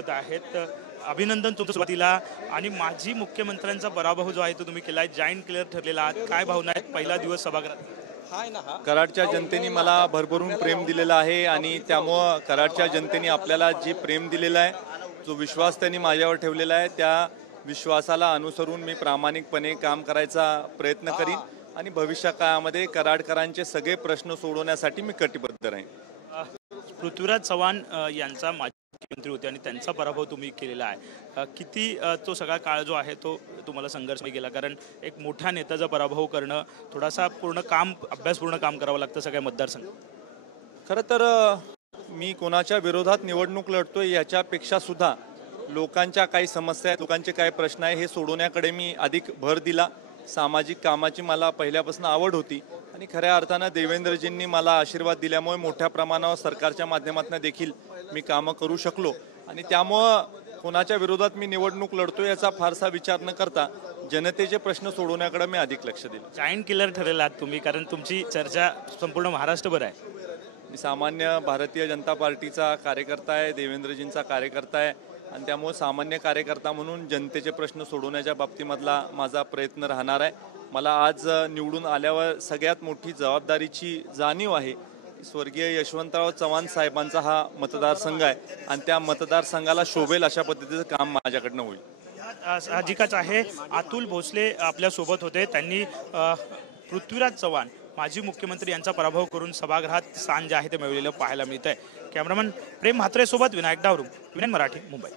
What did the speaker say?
आपल्यासोबत आहेत. अभिनंदन तुमचं सुरुवातीला. आणि माजी मुख्यमंत्र्यांचा पराभव जो आहे तो तुम्ही केलाय, जॉईंट क्लिअर ठरलेला आहात. काय भावना आहेत पहिला दिवस सभागृहात? कराडच्या जनतेने मला भरभरून प्रेम दिलेलं आहे आणि त्यामुळं कराडच्या जनतेने आपल्याला जे प्रेम दिलेलं आहे, जो विश्वास त्यांनी माझ्यावर ठेवलेला आहे, त्या विश्वासाला अनुसरून मी प्रामाणिकपणे काम करायचा प्रयत्न करीन आणि भविष्य काळामध्ये कराडकरांचे सगळे प्रश्न सोडवण्यासाठी मी कटिबद्ध राहीन. पृथ्वीराज चव्हाण यांचा माजी मुख्यमंत्री होते आणि त्यांचा पराभव तुम्ही केलेला आहे. किती तो सगळा काळ जो आहे तो तुम्हाला संघर्षमय गेला? कारण एक मोठ्या नेत्याचा पराभव करणं थोडासा अभ्यासपूर्ण काम करावं लागतं सगळ्या मतदारसंघ. खरं तर मी कोणाच्या विरोधात निवडणूक लढतोय याच्यापेक्षा सुद्धा लोकांच्या काही समस्या आहेत, लोकांचे काय प्रश्न आहे हे सोडवण्याकडे मी अधिक भर दिला. सामाजिक कामाची मला पहिल्यापासून आवड होती आणि खऱ्या अर्थानं देवेंद्रजींनी मला आशीर्वाद दिल्यामुळे मोठ्या प्रमाणावर सरकारच्या माध्यमातून देखील मी कामं करू शकलो आणि त्यामुळं कोणाच्या विरोधात मी निवडणूक लढतो याचा फारसा विचार न करता जनतेचे प्रश्न सोडवण्याकडे मी अधिक लक्ष दिलं. जॉईंट किलर ठरलेला आहात तुम्ही, कारण तुमची चर्चा संपूर्ण महाराष्ट्रभर आहे. मी सामान्य भारतीय जनता पार्टीचा कार्यकर्ता आहे, देवेंद्रजींचा कार्यकर्ता आहे आणि त्यामुळे सामान्य कार्यकर्ता म्हणून जनतेचे प्रश्न सोडवण्याच्या बाबतीमधला माझा प्रयत्न राहणार आहे. मला आज निवडून आल्यावर सगळ्यात मोठी जबाबदारीची जाणीव आहे. स्वर्गीय यशवंतराव चव्हाण साहेबांचा हा मतदारसंघ आहे आणि त्या मतदारसंघाला शोभेल अशा पद्धतीचं काम माझ्याकडनं होईल. साहजिकच आहे. अतुल भोसले आपल्या सोबत होते. त्यांनी पृथ्वीराज चव्हाण माजी मुख्यमंत्री यांचा पराभव करून सभागृहात स्थान जे आहे ते मिळवलेलं पाहायला मिळत आहे. कॅमेरामन प्रेम म्हात्रे सोबत विनायक डावरू, विनायक मराठी, मुंबई.